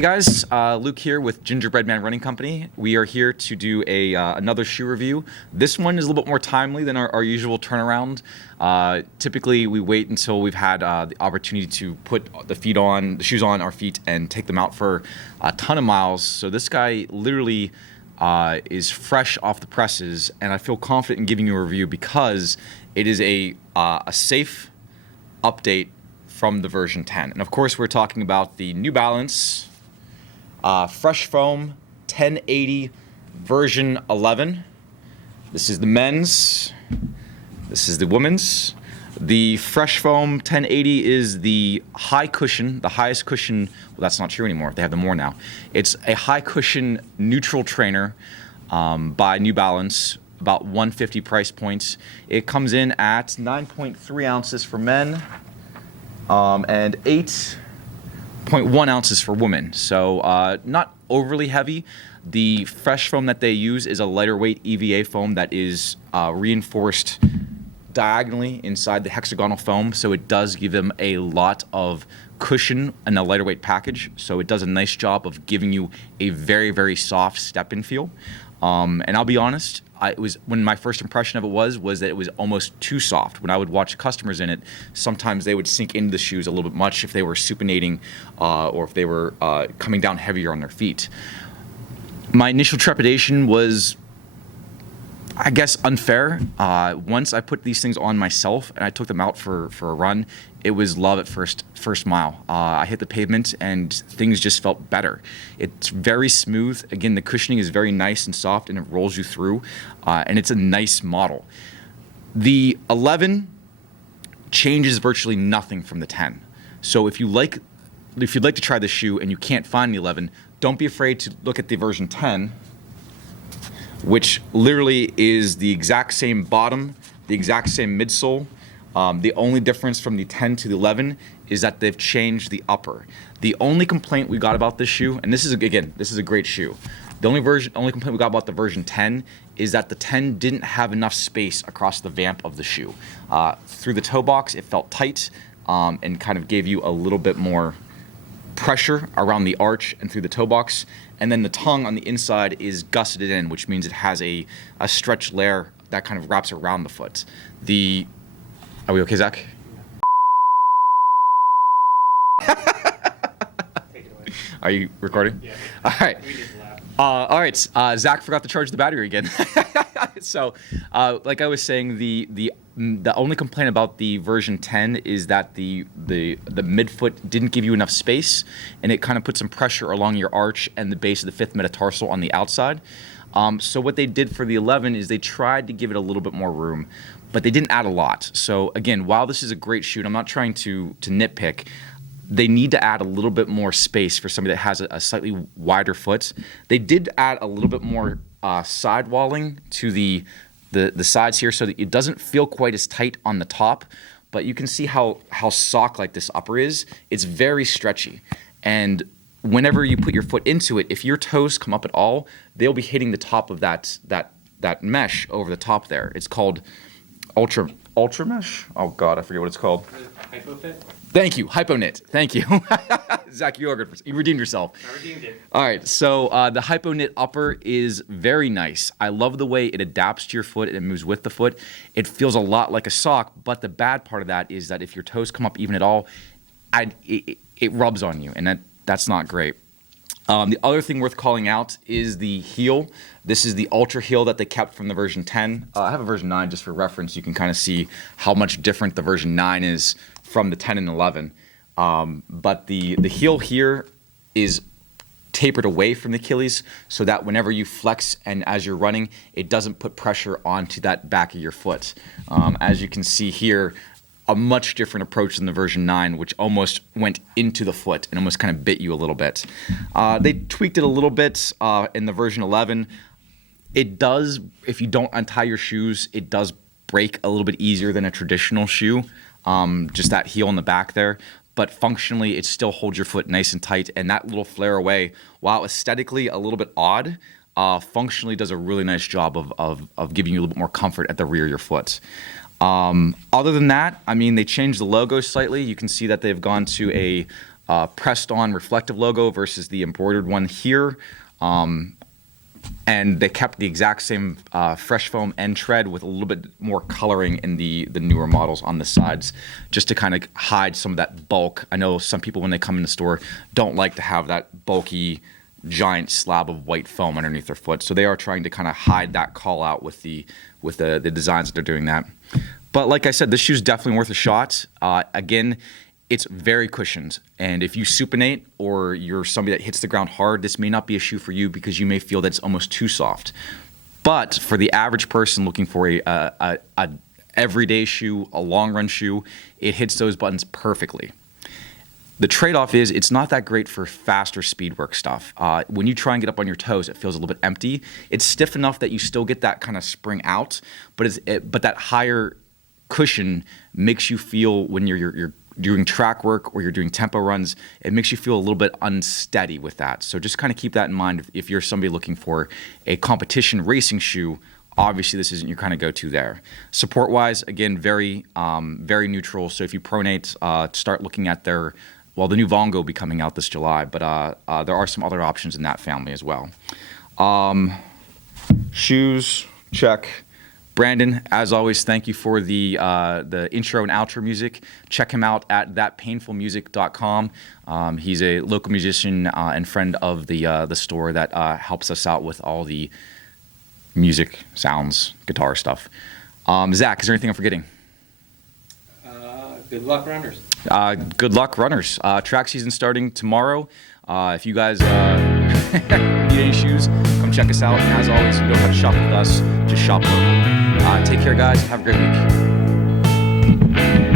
Hey guys, Luke here with Gingerbread Man Running Company. We are here to do another shoe review. This one is a little bit more timely than our usual turnaround. Typically, we wait until we've had the opportunity to put the shoes on our feet and take them out for a ton of miles. So this guy literally is fresh off the presses, and I feel confident in giving you a review because it is a safe update from the version 10. And of course, we're talking about the New Balance Fresh Foam 1080 version 11. This is the men's. This is the women's. The Fresh Foam 1080 is the high cushion, the highest cushion. Well, that's not true anymore. They have them more now. It's a high cushion neutral trainer by New Balance, about 150 price points. It comes in at 9.3 ounces for men and 8.1 ounces for women. So not overly heavy. The Fresh Foam that they use is a lighter weight EVA foam that is reinforced diagonally inside the hexagonal foam, so it does give them a lot of cushion in a lighter weight package. So it does a nice job of giving you a very, very soft step-in feel. And I'll be honest, when my first impression of it was that it was almost too soft. When I would watch customers in it, sometimes they would sink into the shoes a little bit much if they were supinating or if they were coming down heavier on their feet. My initial trepidation was, I guess, unfair. Once I put these things on myself and I took them out for a run, it was love at first mile. I hit the pavement and things just felt better. It's very smooth. Again, the cushioning is very nice and soft, and it rolls you through, and it's a nice model. The 11 changes virtually nothing from the 10. So if you'd like to try the shoe and you can't find the 11, don't be afraid to look at the version 10, which literally is the exact same bottom, the exact same midsole. The only difference from the 10 to the 11 is that they've changed the upper. The only complaint we got about this shoe, and this is a great shoe. The only complaint we got about the version 10 is that the 10 didn't have enough space across the vamp of the shoe. Through the toe box, it felt tight and kind of gave you a little bit more pressure around the arch and through the toe box. And then the tongue on the inside is gusseted in, which means it has a stretch layer that kind of wraps around the foot. Are we okay, Zach? Take it away. Are you recording? Yeah. All right. We just laughed. All right. Zach forgot to charge the battery again. So, like I was saying, the only complaint about the version 10 is that the midfoot didn't give you enough space, and it kind of put some pressure along your arch and the base of the fifth metatarsal on the outside. So what they did for the 11 is they tried to give it a little bit more room, but they didn't add a lot. So again, while this is a great shoe, and I'm not trying to nitpick, they need to add a little bit more space for somebody that has a slightly wider foot. They did add a little bit more sidewalling to the sides here, so that it doesn't feel quite as tight on the top, but you can see how sock-like this upper is. It's very stretchy, and whenever you put your foot into it, if your toes come up at all, they'll be hitting the top of that mesh over the top there. It's called Ultra Mesh? Oh God, I forget what it's called. HypoFit? Thank you, HypoKnit. Thank you. Zach, you are good. You redeemed yourself. I redeemed it. All right, so the HypoKnit upper is very nice. I love the way it adapts to your foot and it moves with the foot. It feels a lot like a sock, but the bad part of that is that if your toes come up even at all, it rubs on you, and that's not great. The other thing worth calling out is the heel. This is the Ultra heel that they kept from the version 10. I have a version 9 just for reference. You can kind of see how much different the version 9 is from the 10 and 11. But the heel here is tapered away from the Achilles so that whenever you flex and as you're running, it doesn't put pressure onto that back of your foot. As you can see here, a much different approach than the version 9, which almost went into the foot and almost kind of bit you a little bit. They tweaked it a little bit in the version 11. It does, if you don't untie your shoes, it does break a little bit easier than a traditional shoe, just that heel in the back there. But functionally, it still holds your foot nice and tight, and that little flare away, while aesthetically a little bit odd, functionally does a really nice job of giving you a little bit more comfort at the rear of your foot. Other than that, I mean, they changed the logo slightly. You can see that they've gone to pressed on reflective logo versus the embroidered one here. And they kept the exact same fresh foam end tread with a little bit more coloring in the newer models on the sides, just to kind of hide some of that bulk. I know some people, when they come in the store, don't like to have that bulky giant slab of white foam underneath their foot. So they are trying to kind of hide that call out with the designs that they're doing that. But like I said, this shoe's definitely worth a shot. Again, it's very cushioned, and if you supinate or you're somebody that hits the ground hard, this may not be a shoe for you because you may feel that it's almost too soft. But for the average person looking for a everyday shoe, a long run shoe, it hits those buttons perfectly. The trade-off is it's not that great for faster speed work stuff. When you try and get up on your toes, it feels a little bit empty. It's stiff enough that you still get that kind of spring out, but that higher cushion makes you feel, when you're doing track work or you're doing tempo runs, it makes you feel a little bit unsteady with that. So just kind of keep that in mind if you're somebody looking for a competition racing shoe. Obviously, this isn't your kind of go-to there. Support-wise, again, very neutral. So if you pronate, start looking at the new Vongo will be coming out this July, but there are some other options in that family as well. Shoes, check. Brandon, as always, thank you for the intro and outro music. Check him out at thatpainfulmusic.com. He's a local musician and friend of the store that helps us out with all the music, sounds, guitar stuff. Zach, is there anything I'm forgetting? Good luck, runners. Good luck, runners. Track season starting tomorrow. If you guys need any shoes, come check us out. And as always, you don't have to shop with us, just shop local. Take care, guys. Have a great week.